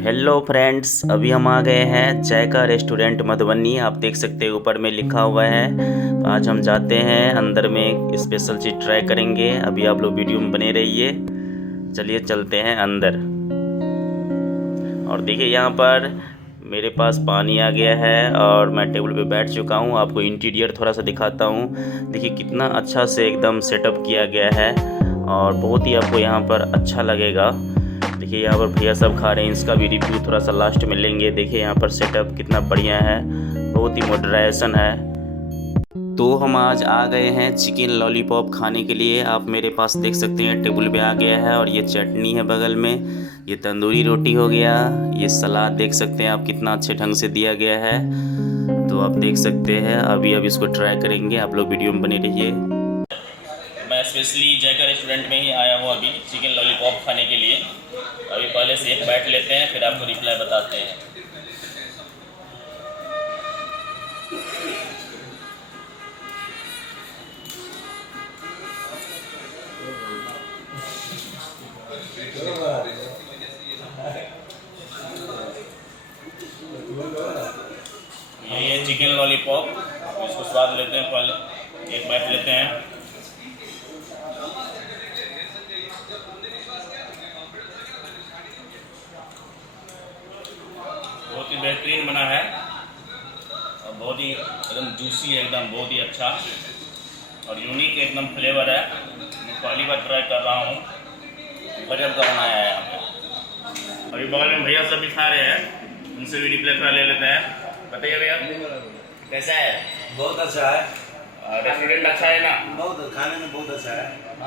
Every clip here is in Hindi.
हेलो फ्रेंड्स, अभी हम आ गए हैं जायका रेस्टोरेंट मधुबनी। आप देख सकते हैं ऊपर में लिखा हुआ है। तो आज हम जाते हैं अंदर में, स्पेशल चीज़ ट्राई करेंगे। अभी आप लोग वीडियो में बने रहिए। चलिए चलते हैं अंदर। और देखिए यहाँ पर मेरे पास पानी आ गया है और मैं टेबल पे बैठ चुका हूँ। आपको इंटीरियर थोड़ा सा दिखाता हूँ। देखिए कितना अच्छा से एकदम सेटअप किया गया है और बहुत ही आपको यहाँ पर अच्छा लगेगा। देखिए यहाँ पर भैया सब खा रहे हैं, इसका भी रिव्यू थोड़ा सा लास्ट में लेंगे। देखिए यहाँ पर सेटअप कितना बढ़िया है, बहुत ही मॉडर्नाइजेशन है। तो हम आज आ गए हैं चिकन लॉलीपॉप खाने के लिए। आप मेरे पास देख सकते हैं टेबल पे आ गया है और ये चटनी है बगल में, ये तंदूरी रोटी हो गया, ये सलाद देख सकते हैं आप कितना अच्छे ढंग से दिया गया है। तो आप देख सकते हैं अभी इसको ट्राई करेंगे। आप लोग वीडियो में बने रहिए। मैं स्पेशली जायका रेस्टोरेंट में ही आया हूँ अभी चिकन लॉलीपॉप खाने के लिए। अभी पहले से एक बाइट लेते हैं, फिर आपको रिप्लाई बताते हैं। ये चिकन लॉलीपॉप, इसको स्वाद लेते हैं। पहले एक बाइट लेते हैं। बहुत ही बेहतरीन बना है और बहुत ही एकदम जूसी है, एकदम बहुत ही अच्छा और यूनिक एकदम फ्लेवर है। मैं पहली बार ट्राई कर रहा हूँ, गजब का बनाया है यहाँ पे। अभी बगल में भैया सब भी खा रहे हैं, उनसे भी रिप्लाई थोड़ा ले लेते हैं। बताइए भैया कैसा है? बहुत अच्छा है। रेस्टोरेंट अच्छा है ना? बहुत खाने में बहुत अच्छा है,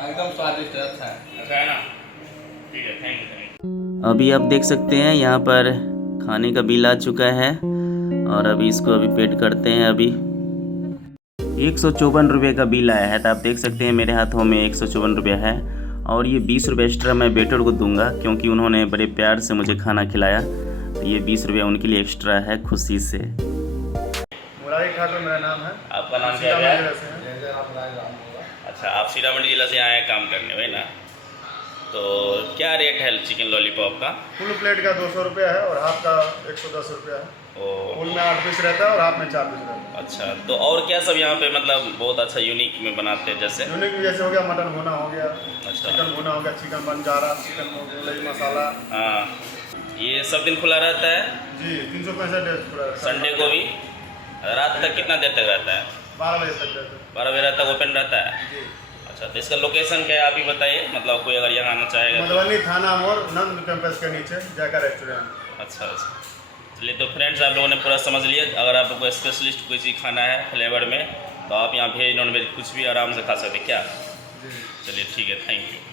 एकदम स्वादिष्ट है, अच्छा है ना? ठीक है, थैंक यू। अभी आप देख सकते हैं यहाँ पर खाने का बिल आ चुका है और अभी इसको पेड करते हैं। अभी 154 रुपये का बिल आया है। तो आप देख सकते हैं मेरे हाथों में 154 रुपये है और ये 20 रुपये एक्स्ट्रा मैं वेटर को दूंगा क्योंकि उन्होंने बड़े प्यार से मुझे खाना खिलाया। तो ये 20 रुपये उनके लिए एक्स्ट्रा है, खुशी से। मुरारी ठाकुर मेरा नाम है। आपका नाम क्या है? है। अच्छा, आप सीतामढ़ी जिला से आए हैं काम करने, वही ना? तो क्या रेट है चिकन लॉलीपॉप का? फुल प्लेट का 200 रुपया है और हाफ का 110 रुपया है। फुल में 8 पीस रहता है और हाफ में 4 पीस रहता है। अच्छा, तो और क्या सब यहाँ पे मतलब बहुत अच्छा यूनिक में बनाते हैं? जैसे यूनिक जैसे हो गया मटन भुना हो गया, अच्छा, चिकन भुना हो गया, चिकन बंजारा, चिकन मोगलाई मसाला। हाँ, ये सब दिन खुला रहता है जी, 365 डेज खुला रहता है। संडे को भी? रात तक कितना देर तक रहता है? 12 बजे तक रहता है। 12 बजे तक ओपन रहता है? जी। अच्छा, तो इसका लोकेशन क्या है आप ही बताइए, मतलब कोई अगर यहाँ आना चाहेगा तो। मधुबनी थाना मोड़ नंद कैंपस के नीचे जायका रेस्टोरेंट। अच्छा अच्छा, चलिए। तो फ्रेंड्स, आप लोगों ने पूरा समझ लिया। अगर आप लोग को स्पेशलिस्ट कोई चीज़ खाना है फ्लेवर में तो आप यहाँ वेज नॉन वेज कुछ भी आराम से खा सकते हैं क्या? चलिए ठीक है, थैंक यू।